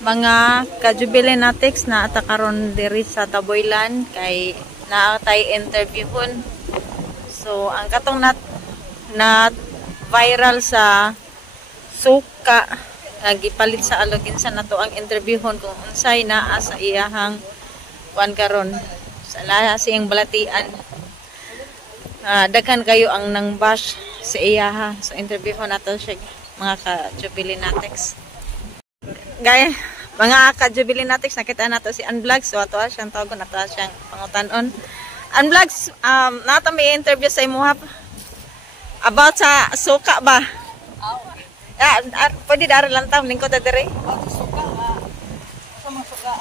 Mga ka-jubilinatics na atakaron diri sa Taboylan kay naatay interviewon. So ang katong na viral sa suka gipalit sa alogin sa nato ang interviewon kung unsay naa sa iyahang kuan karon sa laha siyang balatian. Daghan kayo ang nang bash sa iyaha. So interviewon nato siya mga ka-jubilinatics. Gaya, mga ka-jubilinatics, nakita nato si Unvlogs. So ato siyang tawagon, ato siyang pangutanon. Unvlogs, nato may interview sa imo about sa suka ba? Pwede dari lang tayo, lingkod na dire. Suka, sa mga suka.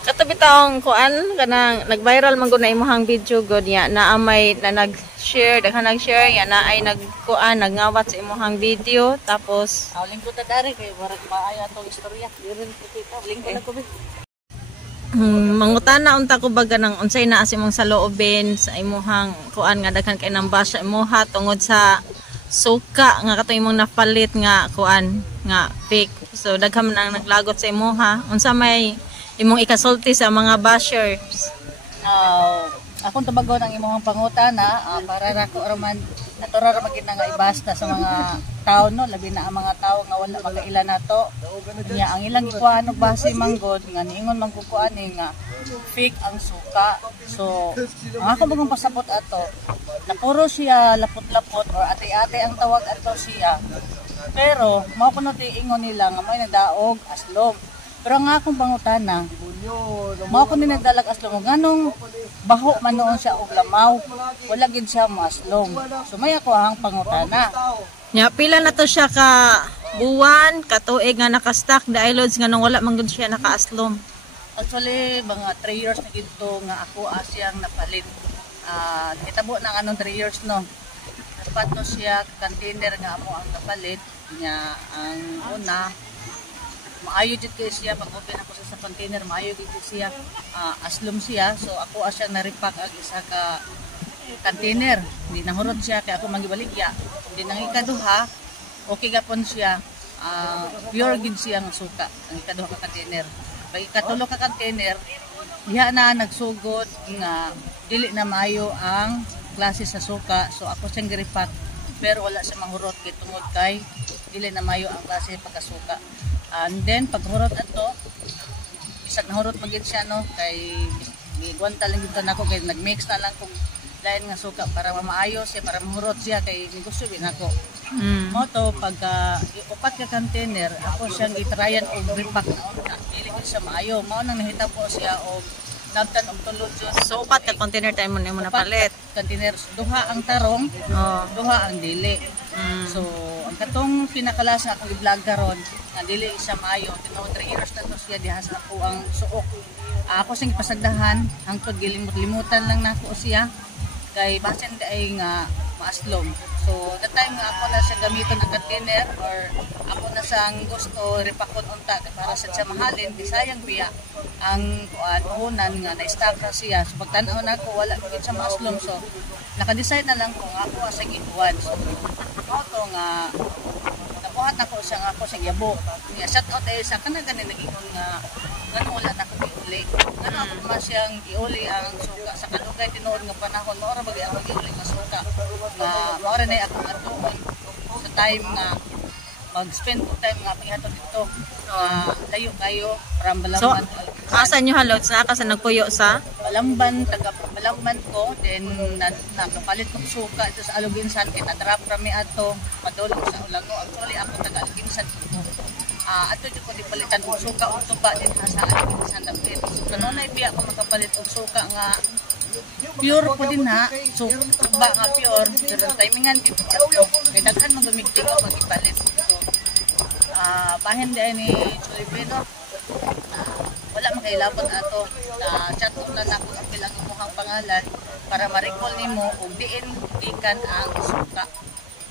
Katabi taong kuan, kanang nag-viral man gud na imong video god ya na amay na nag-share, daghan nag-share ya na ay nagkuan, nagngawat sa imong video tapos Lingkod na dari kay warag maayo atong istorya. Diren kita, lingkod na ko bi. mangutana unta ko baga nang unsay naa sa imong saloobin sa imong kuan nga daghan kay nang basya imuha tungod sa suka nga kato imong napalit nga kuan nga fake. So daghan man ang naglagot sa imuha. Unsa may imong ikasulti sa mga bashers? Akong tabagon ang imong pangutana para ra ko raman natural ra magid nga ibasta sa mga tao no, labi na ang mga tao nga wala magailan nato. Nya ang ilang ikuan og base manggod nga niingon man ko kuani nga fake ang suka. So ang ako bagong pasabot ato na puro siya lapot-lapot or ate-ate ang tawag ato siya. Pero mao kuno ingon nila nga may nadaog aslom. Pero nga akong pangutana, mao ko ninadalag aslom ganong baho man noon siya og lamaw, wala gid siya maaslom. So may ako ang pangutana. Nya pila na to siya ka buwan, ka tuig nga naka-stock dialogues nga nung wala man gud siya nakaaslom. Actually, mga 3 years na gito nga ako asyang napalit. Hitabo na anong 3 years no. Dapat no siya container nga amo ang napalit nya ang una maayo jud kay siya pag open ako sa container maayo jud siya aslom siya. So ako asya na repack ang isa ka container, hindi nahurot siya kay ako magibaligya. Hindi nang ikaduha okay gapon siya, pure gid siya nga suka ang ikaduha ka container. Pag ikatulo ka container diha na nagsugod nga dili na maayo ang klase sa suka. So ako siyang gi-repack pero wala siya manghurot kay tungod kay dili na maayo ang klase pagkasuka. And then paghurot ato bisag nahurot magid siya no kay giguanta lang gid nako kay nagmix na lang kung lain nga suka para maayo siya para mahurot siya kay negosyo bin ako. Mo to pagka upat ka container ako siyang gitrayan og repack na unta dili ko siya maayo mao nang nahitabo siya og nagtan og tulod jud. So upat ka container time mo nimo napalit. Container duha ang tarong, duha ang dili. So ang katong pinakalasa akong i-vlog karon nga dili siya maayo tinuod 3 years na to siya diha sa ako ang suok. Ako sing ipasagdahan hangtod gilimot-limutan lang nako siya kay basin ay nga maaslom. So that time nga ako na siya gamiton ang container or ako na sang gusto repakon unta para sa siya mahalin di sayang biya ang puhunan nga na-stock na siya. So pagtan-aw na ko wala gid siya maaslom. So naka-decide na lang kung ako asang ikuan. So auto nga nabuhat na ko siya nga ako siyang yabo. Nga shout out ay sa kanang ganin nag-ingon nga ngano wala na ko iuli. Ngano ako man siyang iuli ang suka sa kadugay tinuod nga panahon mao ra bagi ako iuli nga suka. Nga mao ra nay akong atuon sa time nga mag-spend ko time nga pihato dito. Layo kayo from Balamban. So asa nyo halots na kasi nagpuyo sa Balamban, taga Balamban ko, then nakapalit ng suka ito sa Aluginsan, kinadrop kami ato, padulong sa Ulago. Actually, ako taga Aluginsan ko. Ato dito ko dipalitan og suka o tuba din sa Aluginsan dapit. So kanunay biya ko makapalit og suka nga pure po din ha. So tuba nga pure, pero timingan dito ato. Kaya daghan magumigting ko magipalit. So bahin din ni Chulipino. Wala makailabot ato na chat na nako apil ang imong pangalan para ma-recall nimo og diin gikan ang suka.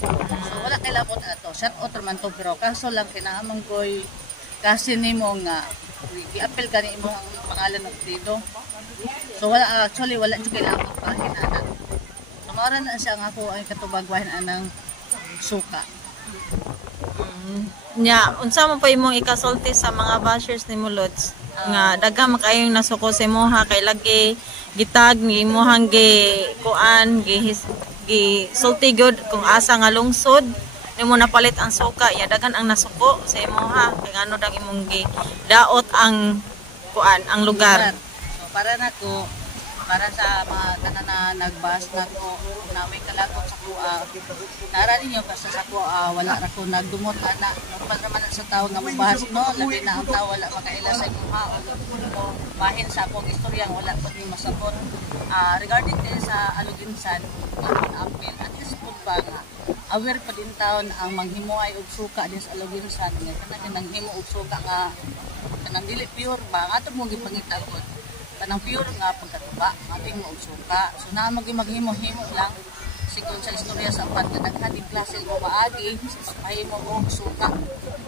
So wala kailabot ato shout out man to pero kaso lang kinaamang koy kasi nimo nga i-apil ka ni imong pangalan og dito. So wala actually wala jud kailabot pa hinana. Tumaran na siya nga ako ay katubagwahin anang suka. Nya, unsa man pa imong ikasulti sa mga bashers nimo Lods? Nga daghang makayong nasuko sa moha kay lagi gitag ni mohang gi kuan gi sulti gyud kung asa nga lungsod nimo napalit ang suka ya daghan ang nasuko sa moha kay ngano dang imong gi daot ang kuan ang lugar. So para nako para sa mga tanan na nagbas na ko na may kalagot sa kuha nara ninyo kasi sa kuha wala ra ko nagdumot ana normal naman sa tao nga mabahas no labi na ang tao wala makaila sa kuha o bahin sa akong istorya wala pa ni masabot regarding din sa aluginsan apil at least pud ba nga aware pa din taon ang manghimuay og suka din sa aluginsan nga kanang himo og suka nga kanang dili pure ba nga ato mo gipangita ko kanang pure nga pagkatuba ating mo og suka so na maghimo-himo lang sigon sa istorya sa upat nga daghan din klase mo maagi sa pahimo og suka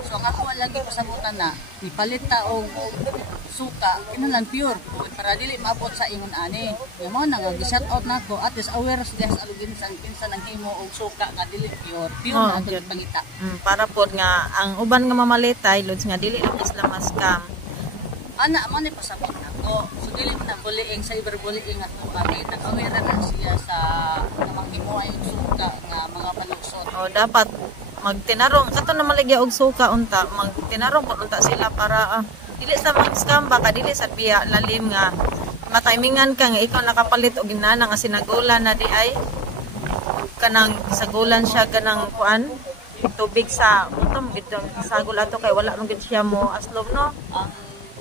so ang ako lagi pasabutan na ipalit ta og suka kinahanglan pure para dili maabot sa ingon ani mo na nga gi-shout out nako at least aware sa gas aluginsan kinsa nang himo og suka nga dili pure na ato pangita para pod nga ang uban nga mamalitay Lods nga dili lang isla scam ana man ni pasabot ako so dili na bullying cyberbullying at ati nag-aware na siya sa namanghimuay og suka nga mga palusot o dapat magtinarong kato na maligya og suka unta magtinarong pud unta sila para dili sa mga scam baka dili sa piya lalim nga matimingan ka nga ikaw nakapalit og ginana nga sinagulan na di ay kanang sagulan siya kanang kuan tubig sa utom gid sagol ato kay wala man gid siya mo aslom no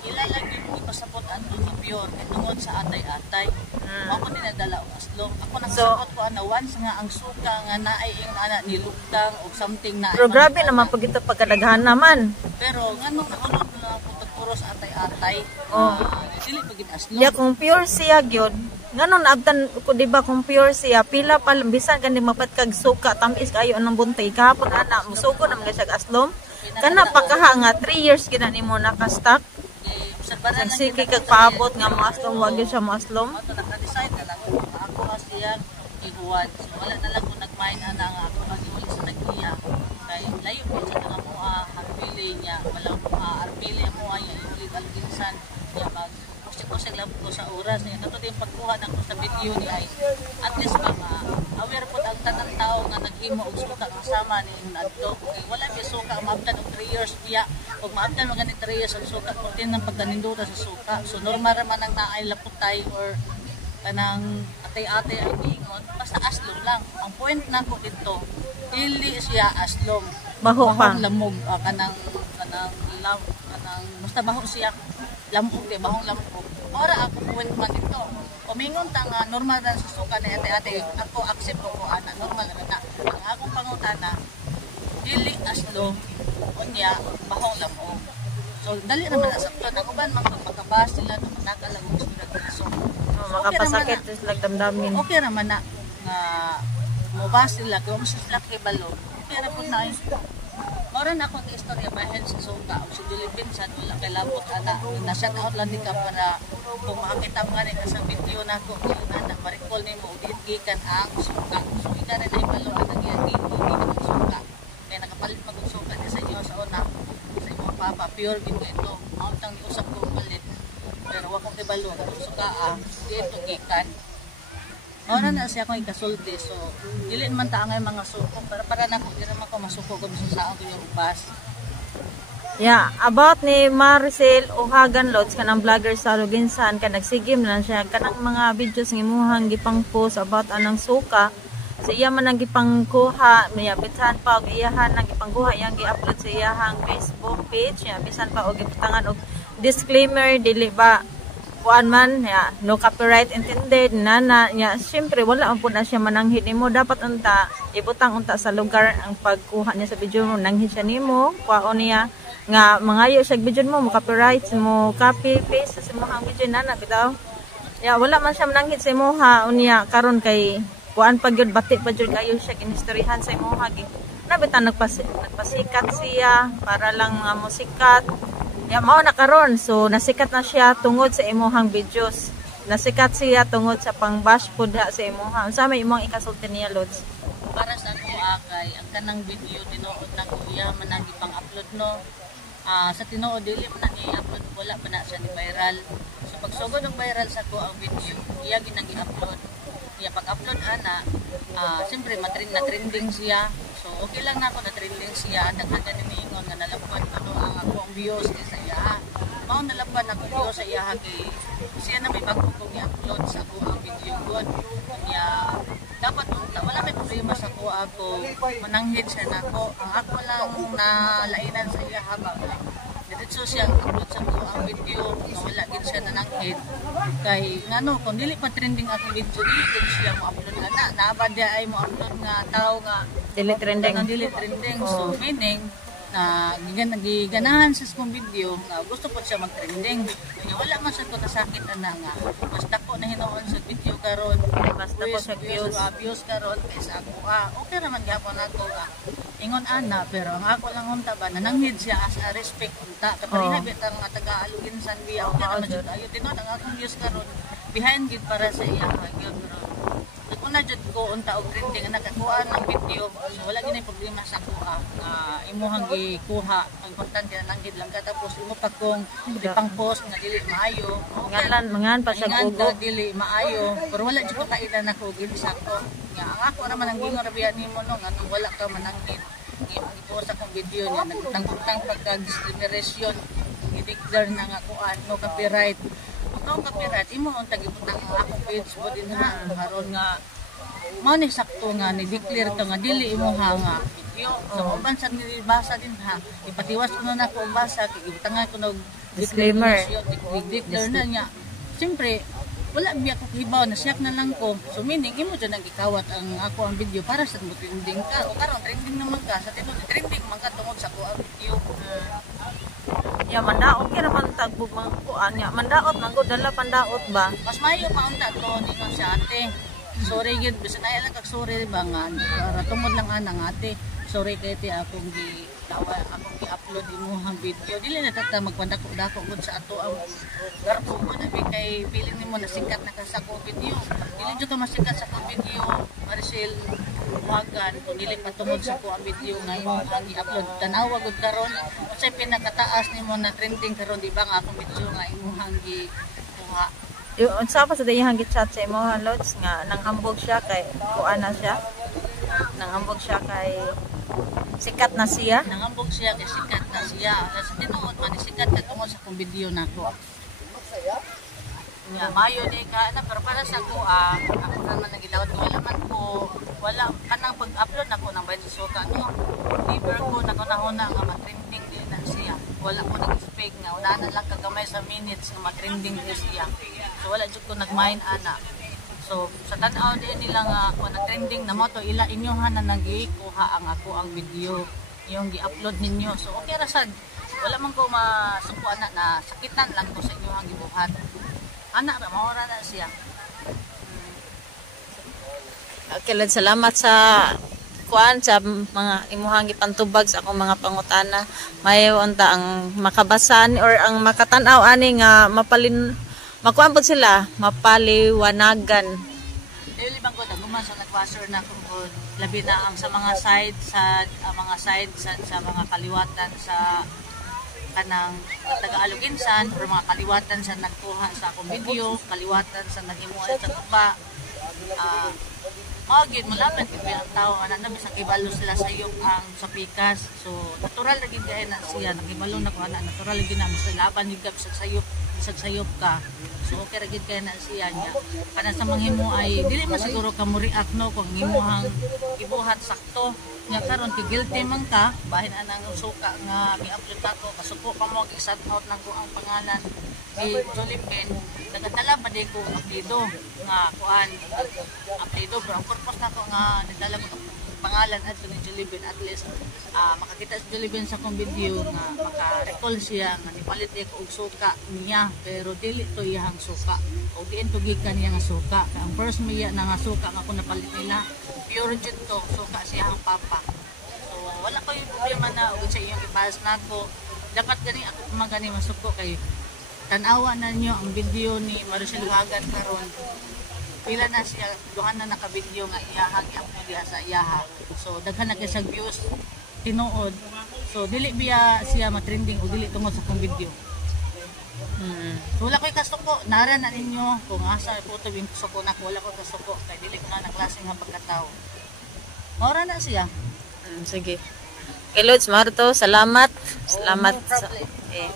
ilalagay mo ipasabot ang nga pure tungod sa atay-atay. Ako dinadala og aslong. Ako nagsabot ko ana once nga ang suka nga naay ing ana nilugtang o something na. Pero grabe naman pag ito pagkadaghan naman. Pero nganong nahulog na puro sa atay-atay. Dili pagid aslong. Ya kung pure siya gyud. Nganon abtan ko di ba kung pure siya pila pa bisan gani mapat kag suka tamis kayo anang buntay kahapon ana musuko na mga aslom. Kana pagkaha nga 3 years gina nimo naka-stock. Sige kag paabot nga mo aslom wag gyud siya mo aslom. Ato naka-decide na lang ako siya ihuwad. So wala na lang ko nagmain ana nga ako uli sa nagiya. Kay layo po sa nga mo arpili niya wala arpili mo ay uli alginsan niya mag kusik lang ko sa oras niya kato din pagkuha nako sa video ni ay at least ba aware po ang tanang tao nga naghimo og suka kasama ni adto kay wala bi suka maabtan og 3 years biya og maabtan magani 3 years ang suka putin ng pagkaninduta sa suka so normal ra man ang naay laputay or kanang atay-atay ang ingon basta aslom lang ang point nako dito dili siya aslom baho pa lamog kanang basta baho siya lamog di bahong lamog ora ako point man dito umingon ta nga normal ra sa suka ni ate-ate ako accept ko ana normal ra na ang akong pangutana dili aslom unya bahong lamog so dali ra man sakto ang uban man pagkabas sila no nakalang gusto na kaso makapasakit sila damdamin okay ra man na nga mobas sila kung sila kay balo okay ra pud na ora na akong istorya bahin sa suka o si Dilipin sa wala kay labot ana na-shout out lang di ka para kung makakita mo nga sa video na ko na ma-recall nimo og gikan ang suka so ika na dai balo ang nagyagi gikan ang suka kay nakapalit mag og suka ni sa inyo sa una sa imong papa pure gid ito mautang ni usap ko palit pero wa ko kay balo ang suka dito gikan ora na siya akong ikasulti so dili man ta angay mga suko para na ko dili man ko masuko kung sa ako yung ubas. Yeah, about ni Maricel Ohagan Lods kanang vlogger sa Aluginsan ka nagsigim lang siya kanang mga videos ng imuhang gipang post about anang suka. So iya man ang gipang kuha, niya bisan pa og iyahan nang gipang kuha iyang gi-upload sa iyahang Facebook page, niya bisan pa og giputangan og disclaimer dili ba kuan man ya no copyright intended nana ya syempre wala man pud na siya mananghid nimo dapat unta ibutang unta sa lugar ang pagkuha niya sa video mo nanghid siya nimo kuhaon niya nga mangayo siya video mo copyright mo copy paste sa imong video nana bitaw ya wala man siya mananghid sa imong unya karon kay kuan pag gyud bati pa gyud kayo siya ginistoryahan sa imong nabita nagpasikat siya para lang nga musikat. Ya mao na karon so nasikat na siya tungod sa imuhang videos. Nasikat siya tungod sa pang-bash pud sa imuhang. Unsa may imong ikasulti niya Lods? Para sa ako kay ang kanang video tinuod na ko iya man ang ipang-upload no. Sa tinuod dili man ang i-upload wala pa na siya ni viral. So pagsugod ng viral sa ko ang video, iya ginang i-upload. Iya pag-upload ana, siyempre na-trending siya. So okay lang na ako na trending siya, daghan na niingon nga nalapan ano ang ako ang views sa iya. Mao nalapan ako views sa iya kay siya na may bago kong i-upload sa ako ang video god. Kanya dapat wala may problema sa ko ako mananghid siya nako. Ang ako lang na lainan sa iya habang diretso siya upload sa ko ang video na wala gid siya nananghid kay ngano kung dili pa trending ako video dili gid siya mo upload ana naabad ay mo upload nga tao nga Dili trending. so meaning na giganahan sa kong video nga gusto po siya mag-trending. Kanya wala man siya ko nasakit ana nga mas dako na hinuon sa video karon Mas dako sa views karon kaysa ako okay naman gyapon ako nga ingon ana pero ang ako lang unta ba nananghid siya as a respect unta kapareha bitang nga taga-alugin san biya okay naman jud ayo tinud ang akong views karon behind gid para sa iya gyud una jud ko unta og trending na nakakuha ng video so wala gyud problema sa kuha imuhang gikuha ang importante nanggid lang ka tapos imo pa kung ipang post nga dili maayo Mangan pa sa Google. dili maayo pero wala jud ko kailan nako gid sa ko nga ang ako naman ang gingon rabiya nimo no nga wala ka mananggid i-post akong video niya nagtangtang pagka-discrimination i-declare na nga kuan no copyright no copyright imo ang tagiputang ang akong page mo din ha karon nga mao ni sakto nga ni declare to nga dili imo nga video so uban sa nilibasa din ha ipatiwas ko na ko basa kay gibutangan ko og Disclaimer. declare na niya siyempre wala biya ko hibaw na siyak na lang ko so meaning imo dyan ang gikawat ang ako ang video para sa trending ka o karon trending naman ka sa tinud trending man ka tungod sa ko ang video Ya mandaot kira man tagbog mga kuan ya mandaot man gud dala pandaot ba. mas mayo pa unta to ningon si ate sorry gid bisan ay lang kag sorry ba nga para tungod lang anang ate sorry kay ti akong akong gi-upload imuhang video dili na tata magpandako-dako gud sa ato ang garbo mo na kay feeling nimo na sikat na ka sa ko video dili jud ka masikat sa ko video Maricel wagan kung dili patungod sa ko ang video nga imong i-upload tanawa gud karon unsay pinakataas nimo na trending karon di ba nga akong video nga imong gi-kuha Unsa pa sa dayang gichat sa imo lods nga nanghambog siya kay kuan na siya. Nanghambog siya kay sikat na siya. Nangambog siya kay sikat na siya. Sa tinuod man sikat ka tungod sa kong video nako. Ya, mayo ni ka na pero para sa ko ako naman nagilawat ko wala kanang pag-upload nako ng bayad sa suka no. Liver ko nakunahuna nga ma-trending din na siya. Wala ko nag-expect nga una na lang kagamay sa minutes nga ma-trending din siya. So wala jud ko nag-mind ana. So sa tan-aw din nila nga ako na trending na mo to ila inyohan na nagikuha ang ako ang video yung gi-upload ninyo. So okay ra sad. Wala man ko masuko ana na sakitan lang ko sa inyo ang gibuhat. Ana ra maora na siya. Okay, lad, salamat sa kuan sa mga imuhang gipantubag sa akong mga pangutana. Mayo unta ang makabasan or ang makatan-aw ani nga makuan pod sila, mapaliwanagan. Dili bang ko naguman sa nagwasher na kung labi na ang sa mga side sa mga kaliwatan sa kanang taga-aluginsan or mga kaliwatan sa nagkuha sa akong video, kaliwatan sa naghimuan sa tuba. Magid malapit kay ang tao ana na bisag ibalo sila sa yung ang sa pikas. So natural ra gid kay na siya nagibalo na ko ana natural gid na sa laban gid bisag sayop ka. So okay ra gid kay na siya niya. Kana sa manghimo ay dili man siguro ka mo react no kung himuhang ibuhat sakto. Nya karon ti guilty man ka bahin anang suka nga mi-upload nato kasuko pa mo gi-shout out nako ang pangalan ni Jolipin nagadala pa di ko apelyido nga kuan apelyido pero ang purpose nako nga nagdala ko pangalan at ni Jolipin at least makakita si Jolipin sa kong video nga maka-recall siya nga nipalit ko og suka niya pero dili to iyang suka o diin to gikan niya nga suka ang first miya na nga suka nga ko napalit nila pure jud to suka siya ang papa so wala ko yung problema na ug sa iyang ipas nako dapat gani ako magani masuko kay tan-awa na niyo ang video ni Maricel Hagan karon pila na siya, duhan na naka-video nga iyahag i-upload diha sa iyaha. So daghan na kay siya views tinuod. So dili biya siya matrending o dili tungod sa kong video. So, wala ko'y kasuko, nara na ninyo kung asa photo yung kasuko na wala ko'y kasuko kay dili ko na naklase nga pagkatao. Maura na siya. Sige. Okay, Lods Marto, salamat. Salamat. No problem. Eh.